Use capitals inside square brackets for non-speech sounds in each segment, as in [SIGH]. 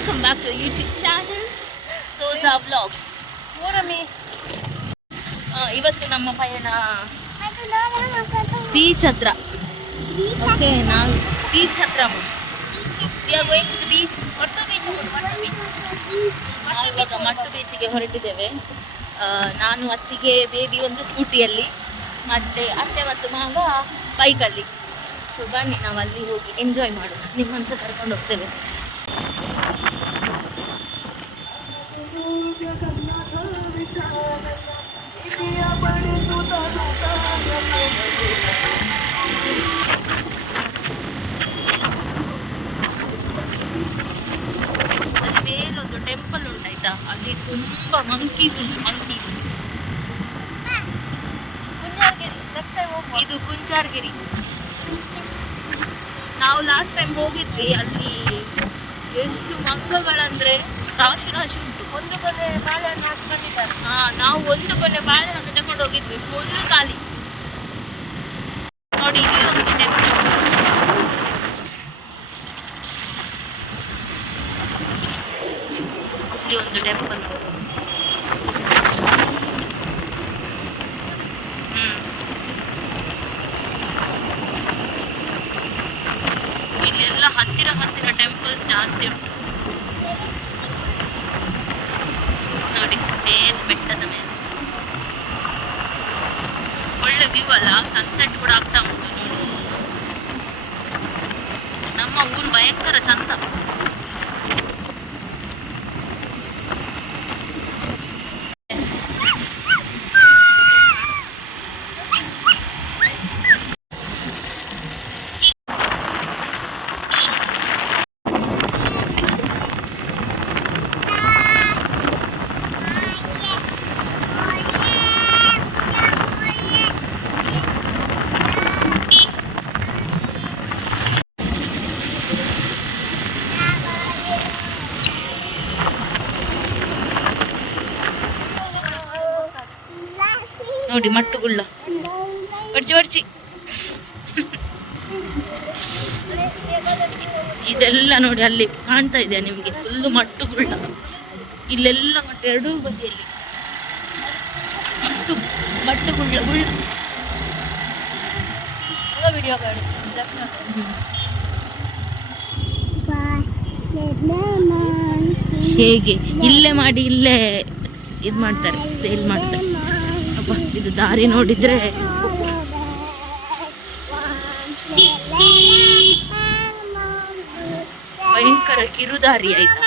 Welcome back to YouTube channel Souza blogs ನೋಡಮ್ಮಿ ಇವತ್ತು ನಮ್ಮ ಪಯಣ. ಬೀಚ್ ಹತ್ರ. ಓಕೆ ನಾವು ಬೀಚ್ ಹತ್ರ. We are going to beach Mattu beach Mattu beach ನಾವು ಇವಾಗ ಮಟ್ಟು ಬೀಚಿಗೆ ಹೊರಟಿದ್ದೇವೆ. ನಾನು ಅತ್ತಿಗೆ ಬೇಬಿ ಒಂದು ಸ್ಕೂಟಿಯಲ್ಲಿ ಮತ್ತೆ ಅತ್ತೆ ಮತ್ತು ಮಾವ ಬೈಕಲ್ಲಿ ಸೊ ಬನ್ನಿ ನಾವು ಅಲ್ಲಿ ಹೋಗಿ ಎಂಜಾಯ್ ಮಾಡೋಣ. ನಿಮ್ಮನ್ನು ಸಹ ಕರ್ಕೊಂಡು ಹೋಗ್ತೇವೆ. ಅಲ್ಲಿ ಮೇಲೊಂದು ಟೆಂಪಲ್ ಉಂಟಾಯ್ತಾ ಅಲ್ಲಿ ತುಂಬಾ ಮಂಕೀಸ್ ಉಂಟು ಮಂಕೀಸ್ ಇದು ಕುಂಚಾರ್ಗಿರಿ ನಾವು ಲಾಸ್ಟ್ ಟೈಮ್ ಹೋಗಿದ್ವಿ ಅಲ್ಲಿ ಎಷ್ಟು ಮಂಗಗಳಂದ್ರೆ ರಾಶಿ ರಾಶಿ ಉಂಟು. ಒಂದು ಕೊನೆ ಬಾಳೆಹಣ್ಣು ಹಾಕಿ ಬಂದಿದ್ದಾರೆ ಹಾ ನಾವು ಒಂದು ಕೊನೆ ಬಾಳೆಹಣ್ಣು ತಗೊಂಡು ಹೋಗಿದ್ವಿ ಫುಲ್ ಖಾಲಿ ನೋಡಿ ಇಲ್ಲಿ ಒಂದು ಟೆಂಪಲ್ ಇಲ್ಲಿ ಒಂದು ಟೆಂಪಲ್ ಹ್ಮ್ ಇಲ್ಲೆಲ್ಲ ಹತ್ತಿರ ಹತ್ತಿರ ಟೆಂಪಲ್ಸ್ ಜಾಸ್ತಿ ಉಂಟು ನೋಡಿ ಮೇಲೆ ಬೆಟ್ಟದ ಮೇಲೆ ಒಳ್ಳೆ ವ್ಯೂ ಅಲ್ಲ ಸನ್ಸೆಟ್ ಕೂಡ ಆಗ್ತಾ ಉಂಟು ನೋಡಿ ನಮ್ಮ ಊರು ನೋಡಿ ಮಟ್ಟುಗುಳ್ಳ. ಒಡ್ಚಿ ಒಡ್ಚಿ ಇದೆಲ್ಲ ನೋಡಿ ಅಲ್ಲಿ ಕಾಣ್ತಾ ಇದೆ ನಿಮಗೆ? ಫುಲ್ಲು ಮಟ್ಟುಗುಳ್ಳ. ಇಲ್ಲೆಲ್ಲ ಮಟ್ಟ ಎರಡೂ ಬದಿಯಲ್ಲಿ. ಮಟ್ಟು ಮಟ್ಟುಗುಳ್ಳ ಗುಳ್ಳ ವಿಡಿಯೋ. ಹೇಗೆ? ಇಲ್ಲೇ ಮಾಡಿ ಇಲ್ಲೇ ಇದು ಮಾಡ್ತಾರೆ ಸೇಲ್ ಮಾಡ್ತಾರೆ. ಇದು ದಾರಿ ನೋಡಿದ್ರೆ. ಭಯಂಕರ ಕಿರುದಾರಿ ಆಯ್ತಾ?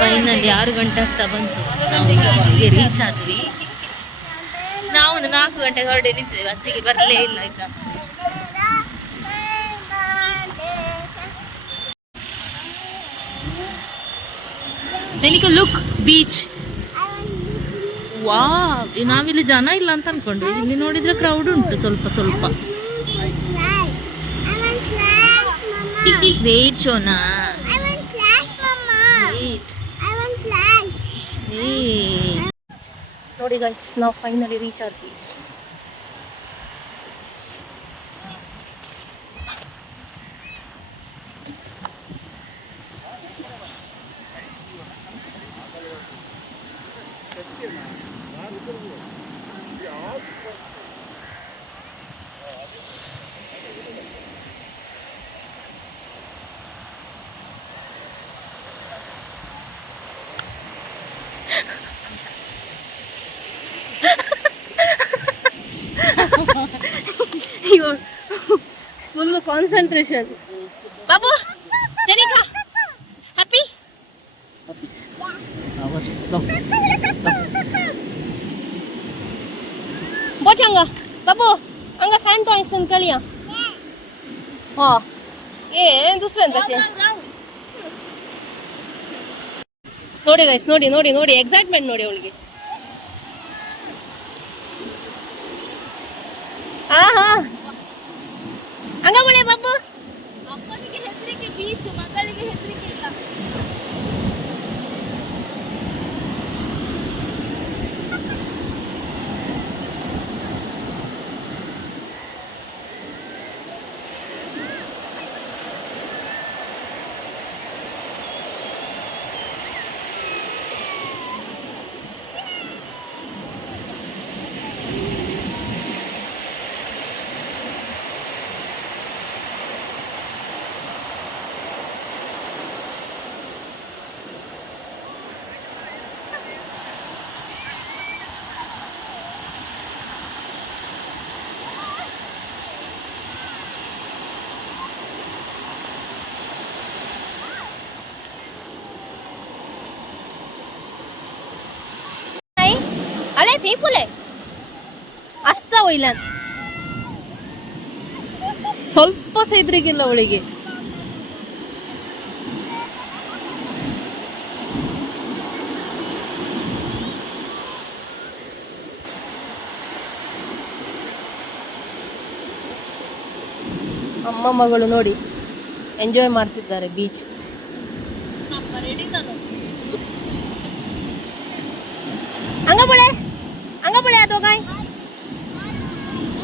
ಫೈನಲಿ ಆರು ಗಂಟೆ ಆಗ್ತಾ ಬಂತು. ನಾವು ಬೀಚ್ಗೆ ರೀಚ್ ಆದ್ವಿ. ನಾವು ಒಂದು ನಾಲ್ಕು ಗಂಟೆಗೆ ಹೊರಡೆ ನಿಂತೇವೆ ಅತ್ತಿಗೆ ಬರಲೇ ಇಲ್ಲ ಆಯ್ತಾ? ಜನಿಕ ಲುಕ್ ಬೀಚ್ ವಾ ನಾವಿಲ್ಲಿ ಜನ ಇಲ್ಲ ಅಂತ ಅನ್ಕೊಂಡ್ವಿ. ಇಲ್ಲಿ ನೋಡಿದ್ರೆ ಕ್ರೌಡ್ ಉಂಟು ಸ್ವಲ್ಪ ಸ್ವಲ್ಪ. ವೇಟ್ ಶೋನಾ ನೋಡಿ ಗೈಸ್ ನಾವು ಫೈನಲಿ ರೀಚ್ ಆದ್ವಿ ಕಾನ್ಸಂಟ್ರೇಷನ್ ಬಾಬು, ಜನಿಕಾ ಹ್ಯಾಪಿ ಬೋಚಂಗ ಬಾಬು, ಹಂಗ ಸಣ್ಣ ಟಾಯ್ಸ್ ಅಂತ ಕಳಿಯ. ಹಾ. ಏ, ದೂಸ್ರ ಅಂತ ನೋಡಿ ಗೈಸ್ ನೋಡಿ ನೋಡಿ ನೋಡಿ ಎಕ್ಸೈಟ್ಮೆಂಟ್ ನೋಡಿ ಅವಳಿಗೆ. ಹಾ ಹಾ ಹಂಗ ಮಳೆ ಬಾಬು ಅಪ್ಪನಿಗೆ ಹೆಸರಿಗೆ ಬೀಚ್ ಮಗಳಿಗೆ ಹೆಸರಿಗೆ ಇಲ್ಲ ತೀಪುಲೆ ಅಸ್ತಾವ ಇಲ್ಲ ಸ್ವಲ್ಪ ಸಹ ಇದ್ರಿಗಿಲ್ಲ ಅವಳಿಗೆ ಅಮ್ಮ ಮಗಳು ನೋಡಿ ಎಂಜಾಯ್ ಮಾಡ್ತಿದ್ದಾರೆ ಬೀಚ್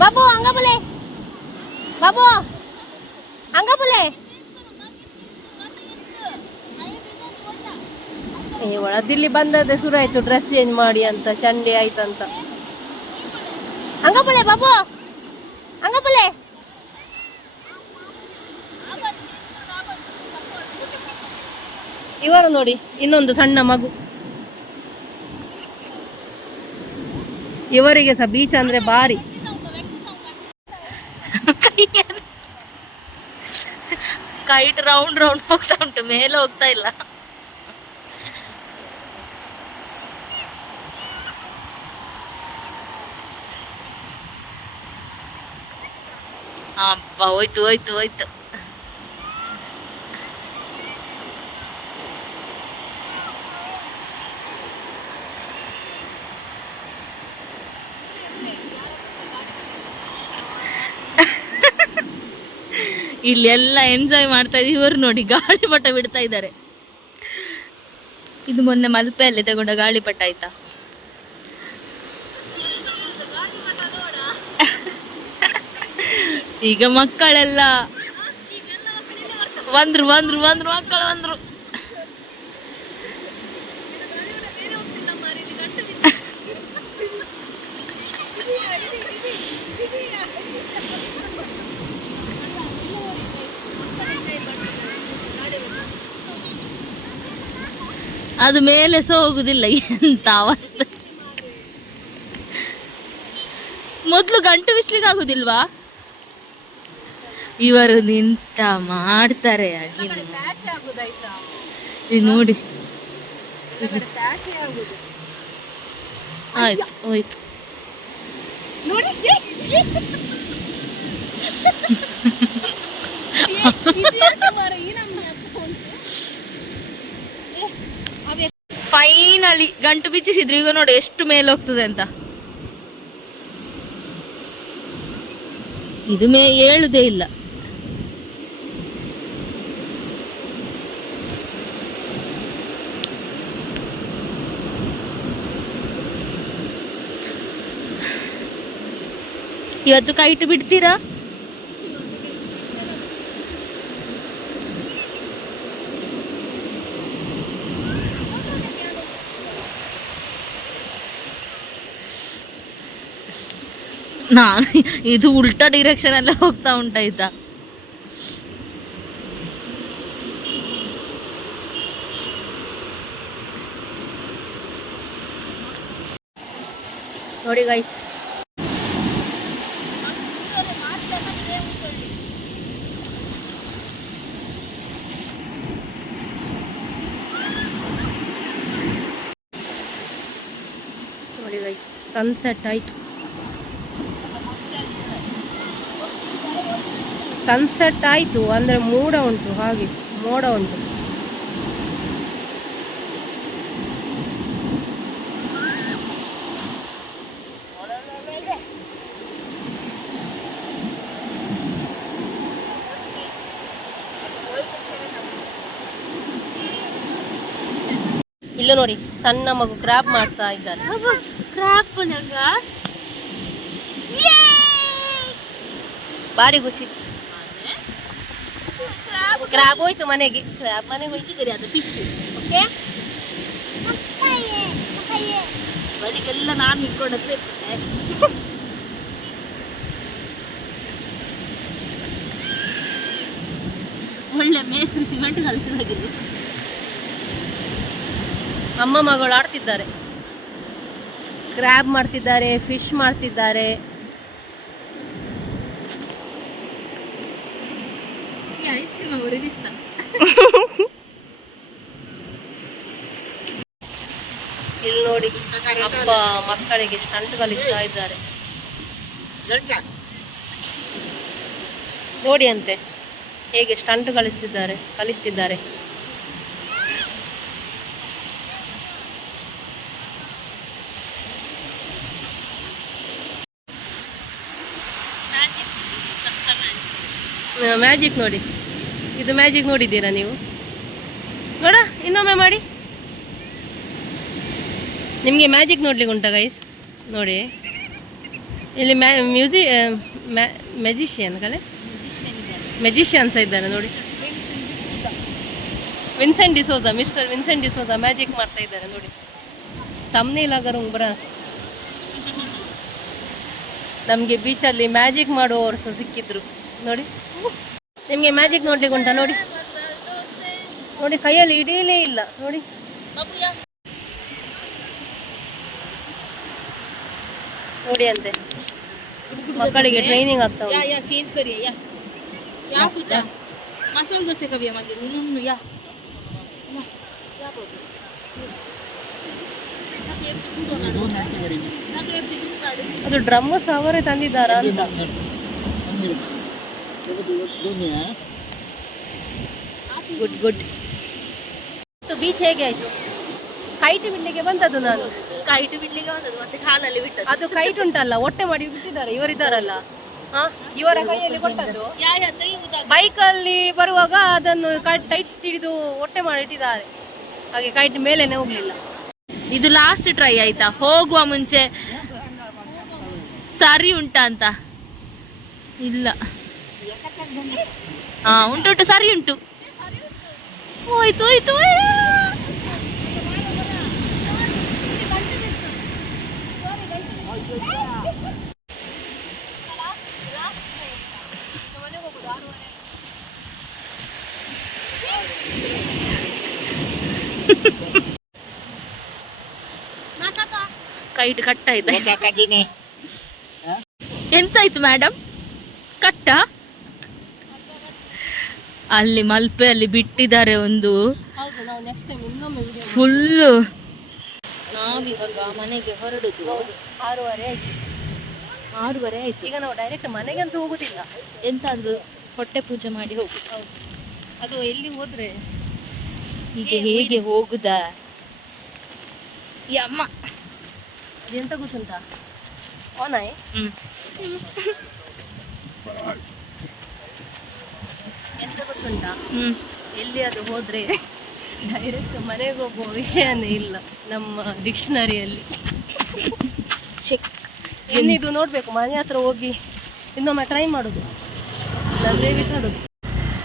babu ಹಂಗ ಬಲೆ. ಬಾಬು, ಹಂಗ ಬಲೆ. ಒಳದಿಲ್ಲಿ ಬಂದದ್ದೆ ಶುರು ಆಯ್ತು. ಡ್ರೆಸ್ ಚೇಂಜ್ ಮಾಡಿ ಅಂತ, ಚಂಡಿ ಆಯ್ತಂತ. ಹಂಗ ಬಲೆ, ಬಾಬು. ಹಂಗ ಬಲೆ. ಇವರು ನೋಡಿ, ಇನ್ನೊಂದು ಸಣ್ಣ ಮಗು. ಇವರಿಗೆ ಸಹ ಬೀಚ್ ಅಂದ್ರೆ ಬಾರಿ ಕೈಟ್ ರೌಂಡ್ ರೌಂಡ್ ಹೋಗ್ತಾ ಉಂಟು ಮೇಲೆ ಹೋಗ್ತಾ ಇಲ್ಲ. ಹಬ್ಬ ಹೋಯ್ತು ಹೋಯ್ತು ಹೋಯ್ತು. ಇಲ್ಲಿ ಎಲ್ಲ ಎಂಜಾಯ್ ಮಾಡ್ತಾ ಇದ್ದೀವಿ ಇವರು ನೋಡಿ ಗಾಳಿಪಟ ಬಿಡ್ತಾ ಇದ್ದಾರೆ. ಇದು ಮೊನ್ನೆ ಮಲ್ಪೆಯಲ್ಲಿ ತಗೊಂಡ ಗಾಳಿಪಟ ಆಯ್ತಾ? ಈಗ ಮಕ್ಕಳೆಲ್ಲ ಬಂದ್ರು ಬಂದ್ರು ಬಂದ್ರು ಮಕ್ಕಳು ಬಂದ್ರು. ಅದು ಮೇಲೆ ಸಹ ಹೋಗುದಿಲ್ಲ ಎಂತ ಅವಸ್ಥೆ. ಮೊದ್ಲು ಗಂಟು ಬಿಸ್ಲಿಕ್ಕೆ ಆಗುದಿಲ್ವಾ? ಇವರು ನಿಂತ ಮಾಡ್ತಾರೆ ನೋಡಿ. ಆಯ್ತು ಹೋಯ್ತು. [LAUGHS] ಫೈನಲಿ ಗಂಟು ಬಿಚ್ಚಿಸಿದ್ರು ಈಗ ನೋಡಿ ಎಷ್ಟು ಮೇಲೆ ಹೋಗ್ತದೆ ಅಂತ. ಇದು ಮೇ ಹೇಳುದೇ ಇಲ್ಲ. ಇವತ್ತು ಕೈಟ್ ಬಿಡ್ತೀರಾ? ನಾನು ಇದು ಉಲ್ಟಾ ಡೈರೆಕ್ಷನ್ ಎಲ್ಲ ಹೋಗ್ತಾ ಉಂಟಾಯ್ತಾ ನೋಡಿ ಗೈಸ್ ನೋಡಿ ಗೈಸ್ ಸನ್ಸೆಟ್ ಆಯ್ತು. ಸನ್ಸೆಟ್ ಆಯಿತು ಅಂದ್ರೆ ಮೋಡ ಉಂಟು ಹಾಗೆ ಮೋಡ ಉಂಟು. ಇಲ್ಲ ನೋಡಿ ಸಣ್ಣ ಮಗು ಕ್ರಾಪ್ ಮಾಡ್ತಾ ಇದ್ದಾರೆ ಕ್ರಾಪ್ ಬಾರಿ ಖುಷಿ. ಕ್ರಾಬ್ ಹೋಯ್ತು ಮನೆಗೆ. ಕ್ರಾಬ್ ಮನೆಗೆ ಹೋಯ್ತಿದ್ದೀರಿ ಅದು ಫಿಶ್ ಓಕೆ ಬಳಿಗೆಲ್ಲ ನಾನು ಇಟ್ಕೊಂಡದ್ದು ಇರ್ತದೆ ಒಳ್ಳೆ ಮೇಸ್ತ್ರಿ ಸಿಮೆಂಟ್ ಕಲಿಸಿದಾಗಿದ್ದು ಅಮ್ಮ ಮಗಳು ಆಡ್ತಿದ್ದಾರೆ. ಕ್ರ್ಯಾಬ್ ಮಾಡ್ತಿದ್ದಾರೆ ಫಿಶ್ ಮಾಡ್ತಿದ್ದಾರೆ. [LAUGHS] ಇಲ್ಲಿ ನೋಡಿ ಅಪ್ಪ ಮಕ್ಕಳಿಗೆ ಸ್ಟಂಟ್ ಕಲಿಸ್ತಾ ಇದ್ದಾರೆ ನೋಡಿ ಅಂತೆ. ಹೇಗೆ ಸ್ಟಂಟ್ ಕಲಿಸ್ತಿದ್ದಾರೆ ಕಲಿಸ್ತಿದ್ದಾರೆ. ಮ್ಯಾಜಿಕ್ ನೋಡಿ. ಇದು ಮ್ಯಾಜಿಕ್ ನೋಡಿದ್ದೀರಾ ನೀವು? ನೋಡ, ಇನ್ನೊಮ್ಮೆ ಮಾಡಿ. ನಿಮಗೆ ಮ್ಯಾಜಿಕ್ ನೋಡ್ಲಿಕ್ಕೆ ಉಂಟಾ ಗೈಸ್ ನೋಡಿ. ಇಲ್ಲಿ ಮ್ಯಾ, ಮ್ಯೂಸಿ ಮ್ಯಾಜಿಷಿಯನ್ ಕಲೆ? ಮ್ಯಾಜಿಷಿಯನ್ಸ ಇದ್ದಾರೆ, ನೋಡಿ. Vincent D'Souza mister Vincent D'Souza magic ಮಾಡ್ತಾ ಇದ್ದಾರೆ, ನೋಡಿ. ತಮ್ಮನೇಲಾಗರು ಉಂಬ್ರಾಸ್ ನಮಗೆ ಬೀಚಲ್ಲಿ ಮ್ಯಾಜಿಕ್ ಮಾಡುವವರು ಸಹ ಸಿಕ್ಕಿದ್ರು, ನೋಡಿ. ನಿಮಗೆ ಮ್ಯಾಜಿಕ್ ನೋಡ್ಲಿಕ್ಕೆ ಉಂಟಾ? ನೋಡಿ. ನೋಡಿ ಕೈಯಲ್ಲಿ ಇಡೀಲೇ ಇಲ್ಲ. ನೋಡಿ. ನೋಡಿ ಅಂತೆ. ಮಕ್ಕಳಿಗೆ ಟ್ರೈನಿಂಗ್ ಆಗ್ತಾ ಅದು ಡ್ರಮ್ಮು ಸವರೇ ತಂದಿದ್ದಾರಾ ಅಂತ. ಗುಡ್ ಗುಡ್ ಬೀಚ್ ಹೇಗೆ ಆಯ್ತು? ಕೈಟ್ ಬಿಡ್ಲಿಕ್ಕೆ ಬಂದದ್ದು ನಾನು. ಕೈಟ್ ಬಿಡ್ಲಿಕ್ಕೆ ಬಂದದ್ದು ಮತ್ತೆ ಕಾಲಲ್ಲಿ ಬಿಟ್ಟದ್ದು. ಅದು ಕೈಟ್ ಉಂಟಲ್ಲ ಹೊಟ್ಟೆ ಮಾಡಿ ಬಿಟ್ಟಿದ್ದಾರೆ ಇವರಿದ್ದಾರಲ್ಲ ಇವರ ಕೈಯಲ್ಲಿ ಕೊಟ್ಟದ್ದು. ಬೈಕಲ್ಲಿ ಬರುವಾಗ ಅದನ್ನು ಟೈಟ್ ಹಿಡಿದು ಹೊಟ್ಟೆ ಮಾಡಿ ಇಟ್ಟಿದ್ದಾರೆ. ಹಾಗೆ ಕೈಟ್ ಮೇಲೇನೆ ಹೋಗ್ಲಿಲ್ಲ. ಇದು ಲಾಸ್ಟ್ ಟ್ರೈ ಆಯ್ತಾ? ಹೋಗುವ ಮುಂಚೆ. ಸರಿ ಉಂಟಾ ಅಂತ ಇಲ್ಲ. ಹಾ ಉಂಟು ಉಂಟು ಸರಿ ಉಂಟು. ಹೋಯ್ತು ಹೋಯ್ತು ಕೈಟ್ ಕಟ್ ಎಂತ ಎಂತಾಯ್ತು ಮೇಡಮ್ ಕಟ್ಟ ಅಲ್ಲಿ ಮಲ್ಪೆಯಲ್ಲಿ ಬಿಟ್ಟಿದ್ದಾರೆ ಒಂದು. ಹೌದು ನಾವು ನೆಕ್ಸ್ಟ್ ಟೈಮ್ ಇನ್ನೊಮ್ಮೆ ವಿಡಿಯೋ ಫುಲ್ಲು ನಾವಿವಾಗ ಮನೆಗೆ ಹೊರಡುದು. ಆರೂವರೆ ಆಯ್ತು. ಆರೂವರೆ ಆಯ್ತು. ಈಗ ನಾವು ಡೈರೆಕ್ಟ್ ಮನೆಗೆ ಅಂತ ಹೋಗುದಿಲ್ಲ. ಎಂತಾದ್ರೂ ಹೊಟ್ಟೆ ಪೂಜೆ ಮಾಡಿ ಹೋಗು ಹೌದು. ಅದು ಎಲ್ಲಿ ಹೋದ್ರೆ? ಈಗ ಹೇಗೆ ಹೋಗುದ? ಯಮ್ಮ ಅದೆಂತ ಗೊತ್ತುಂಟಾ? ಓನಾಯ್? ಹ್ಮ್. ಎಂತ ಗೊತ್ತುಂಟಾ? ಎಲ್ಲಿ ಅದು ಹೋದ್ರೆ ಡೈರೆಕ್ಟ್ ಮನೆಗೆ ಹೋಗುವ ವಿಷಯನೇ ಇಲ್ಲ ನಮ್ಮ ಡಿಕ್ಷನರಿಯಲ್ಲಿ ಚೆಕ್ ಇನ್ನಿದು ನೋಡ್ಬೇಕು ಮನೆ ಹತ್ರ ಹೋಗಿ ಇನ್ನೊಮ್ಮೆ ಟ್ರೈ ಮಾಡುದು. ಇಲ್ಲಾಂದ್ರೆ ಬಿಸಾಡುದು.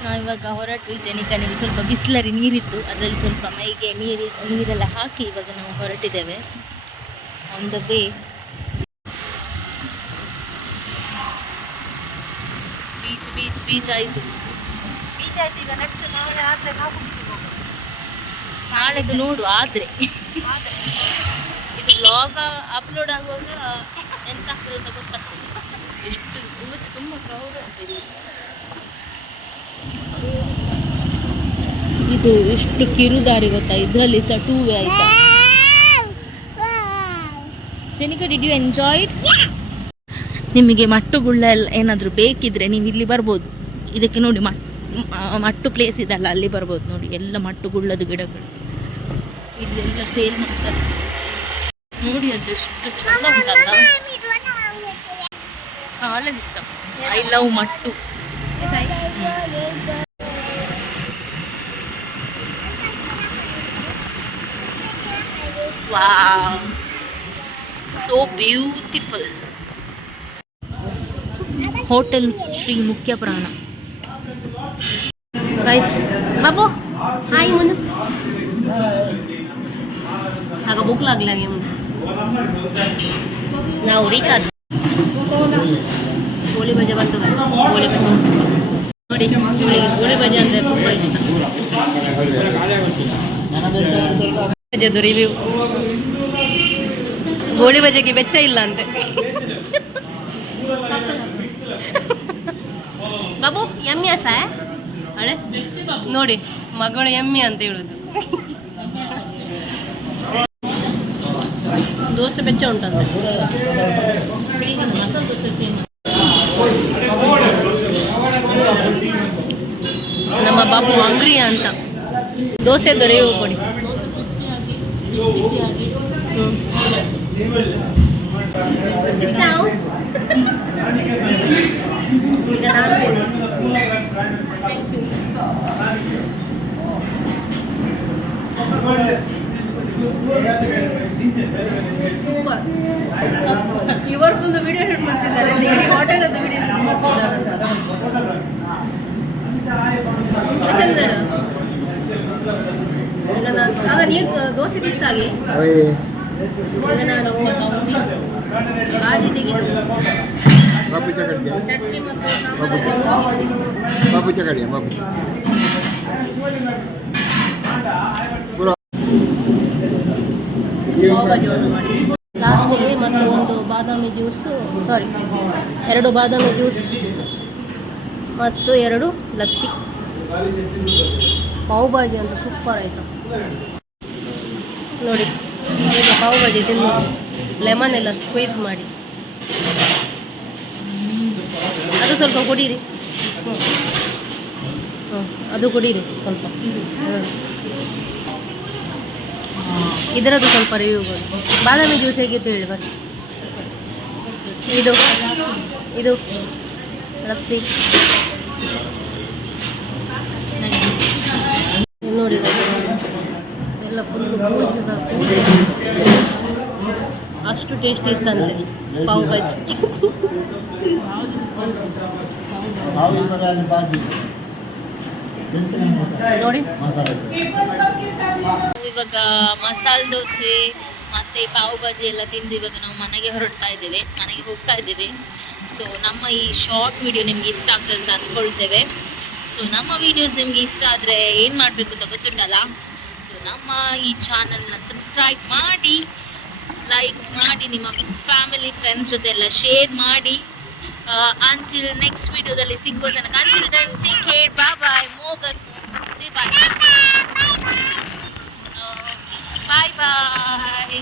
ನಾವಿವಾಗ ಹೊರಟ್ವಿ ಜನಿಕನಿಗೆ ಸ್ವಲ್ಪ ಬಿಸ್ಲರಿ ನೀರಿತ್ತು ಅದರಲ್ಲಿ ಸ್ವಲ್ಪ ಮೈಗೆ ನೀರಿ ನೀರೆಲ್ಲ ಹಾಕಿ ಇವಾಗ ನಾವು ಹೊರಟಿದ್ದೇವೆ. On the way beach beach beach ಆಯಿತು. ನೆಕ್ಸ್ಟ್ ನಾಳೆ ನಾಳೆದು ನೋಡು ಆದ್ರೆ. ಇದು ಬ್ಲಾಗ್ ಅಪ್ಲೋಡ್ ಆಗುವಾಗ ಎಂತ ಆಗ್ತದೆ ಅಂತ ಗೊತ್ತಾಗ್ತದೆ. ಎಷ್ಟು ಇವತ್ತು ತುಂಬ ಕ್ರೌಡ್ ಆಗ್ತದೆ. ಇದು ಎಷ್ಟು ಕಿರುದಾರಿ ಗೊತ್ತಾ? ಇದರಲ್ಲಿ ಸಹ ಟೂ ವೇ ಆಯ್ತಾ? ಜನಿಕ ಡಿಡ್ ಯು ಎಂಜಾಯ್ ನಿಮಗೆ ಮಟ್ಟುಗುಳ್ಳ ಎಲ್ಲ ಏನಾದರೂ ಬೇಕಿದ್ರೆ ನೀವು ಇಲ್ಲಿ ಬರ್ಬೋದು. ಇದಕ್ಕೆ ನೋಡಿ ಮಟ್ ಮ- ಮಟ್ಟು ಪ್ಲೇಸ್ ಇದಲ್ಲ ಅಲ್ಲಿ ಬರ್ಬೋದು ನೋಡಿ. ಎಲ್ಲ ಮಟ್ಟು ಮಟ್ಟುಗುಳ್ಳದ ಗಿಡಗಳು. ಇಲ್ಲೆಲ್ಲ ಸೇಲ್ ಮಾಡ್ತಾರೆ. ನೋಡಿ ಅದೆಷ್ಟು ಚಂದ ಉಂಟಲ್ಲ. I love Mattu. Wow so beautiful hotel Shri Mukhya Prana guys Babu hi ಮುನು ಆಗ ಭೂಕ್ लागला गे ನಾವು ರೀಚ್ ಆದ ಗೋಳಿ ಬಜೆ ಬಂತು guys. ಗೋಳಿ ಬಜೆ ನೋಡಿ ಇವಳಿಗೆ ಗೋಳಿ ಬಜೆ ಅಂದರೆ ತುಂಬ ಇಷ್ಟ ಬಜೆದು ರಿವ್ಯೂ ಗೋಳಿ ಬಜೆಗೆ ವೆಚ್ಚ ಇಲ್ಲ ಅಂತೆ ಬಾಬು ಎಮ್ಮಿ ಸಾ? ಅಳೆ ನೋಡಿ ಮಗಳು ಎಮ್ಮಿ ಅಂತ ಹೇಳುದು. ದೋಸೆ ಬೆಚ್ಚ ಉಂಟಂತೆ. ಮಸಾಲೆ ದೋಸೆ ನಮ್ಮ ಬಾಬು ಅಂಗ್ರಿಯ ಅಂತ. ದೋಸೆ ದೊರೆಯುವ ಕೊಡಿ. ಹ್ಮ್. ಈಗ ನಾನು. ಇವರು ಒಂದು ವಿಡಿಯೋ ಶೂಟ್ ಮಾಡ್ತಿದ್ದಾರೆ ಇಡೀ ಹೋಟೆಲ್ ಅದು ವಿಡಿಯೋ ಶೂಟ್ ಮಾಡ್ತಿದ್ದಾರೆ ಯಾಕಂದ್ರೆ ಈಗ ನಾನು ಆಗ ನೀರು ದೋಸೆ ಇಷ್ಟ ಆಗಿ ಈಗ ನಾನು ಬಾಜಿ ತೆಗೆದು ಬಾಬು ಚಕಡಿಗೆ ಚಟ್ನಿ ಮತ್ತು ಸಾಂಬಾರಲ್ಲಿ ಮುಗಿಸಿ ಬಾಬು ಚಕಡಿಗೆ ಬಾಬು ಪೂರ ಪಾವ್ ಭಾಜಿ ಒಂದು ಮಾಡಿ ಲಾಸ್ಟಿಗೆ ಮತ್ತು ಒಂದು ಬಾದಾಮಿ ಜ್ಯೂಸು ಸಾರಿ ಎರಡು ಬಾದಾಮಿ ಜ್ಯೂಸ್ ಮತ್ತು ಎರಡು ಲಸ್ಸಿ. ಪಾವ್ ಭಾಜಿ ಅಂತ ಸೂಪರ್ ಆಯಿತು ನೋಡಿ ಈಗ ಪಾವ್ ಭಾಜಿ ತಿನ್ನೋದು ಲೆಮನ್ ಎಲ್ಲ ಸ್ಕ್ವೀಸ್ ಮಾಡಿ. ಅದು ಸ್ವಲ್ಪ ಕುಡೀರಿ. ಹ್ಞೂ ಹ್ಞೂ ಅದು ಕುಡೀರಿ ಸ್ವಲ್ಪ. ಹ್ಞೂ ಇದರದ್ದು ಸ್ವಲ್ಪ ರಿವ್ಯೂ ಕೊಡಿ. ಬಾದಾಮಿ ಜ್ಯೂಸ್ ಹೇಗಿತ್ತು ಹೇಳಿ ಬಸ್ ಇದು. ಇದು. ಲಸ್ಸಿ ನೋಡಿ. ಎಲ್ಲ ಫುಲ್ಲು ಪೂಜಿಸಿದ ಪೂಜೆ ಅಷ್ಟು ಟೇಸ್ಟ್ ಇತ್ತಂತೆ. ಪಾವ್ ಬಾಜಿ ನೋಡಿ. ಇವಾಗ ಮಸಾಲೆ ದೋಸೆ, ಮತ್ತೆ ಪಾವ್ ಭಾಜಿ ಎಲ್ಲ ತಿಂದು ಇವಾಗ ನಾವು ಮನೆಗೆ ಹೊರಡ್ತಾ ಇದ್ದೇವೆ. ಮನೆಗೆ ಹೋಗ್ತಾ ಇದ್ದೇವೆ. ಸೊ ನಮ್ಮ ಈ ಶಾರ್ಟ್ ವಿಡಿಯೋ ನಿಮ್ಗೆ ಇಷ್ಟ ಆಗ್ತದೆ ಅಂತ ಅಂದ್ಕೊಳ್ತೇವೆ ಸೊ ನಮ್ಮ ವಿಡಿಯೋಸ್ ನಿಮ್ಗೆ ಇಷ್ಟ ಆದರೆ ಏನು ಮಾಡಬೇಕು ಅಂತ ಗೊತ್ತುಂಟಲ್ಲ? ಸೊ ನಮ್ಮ ಈ ಚಾನಲ್ನ ಸಬ್ಸ್ಕ್ರೈಬ್ ಮಾಡಿ. ಲೈಕ್ ಮಾಡಿ ನಿಮ್ಮ ಫ್ಯಾಮಿಲಿ ಫ್ರೆಂಡ್ಸ್ ಜೊತೆ ಎಲ್ಲ ಶೇರ್ ಮಾಡಿ ಅಂಚಿಲ್ ನೆಕ್ಸ್ಟ್ ವಿಡಿಯೋದಲ್ಲಿ ಸಿಗುವ ತನಕ. Until time take care bye bye ಮೋಗಸ್ bye bye ಬಾಯ್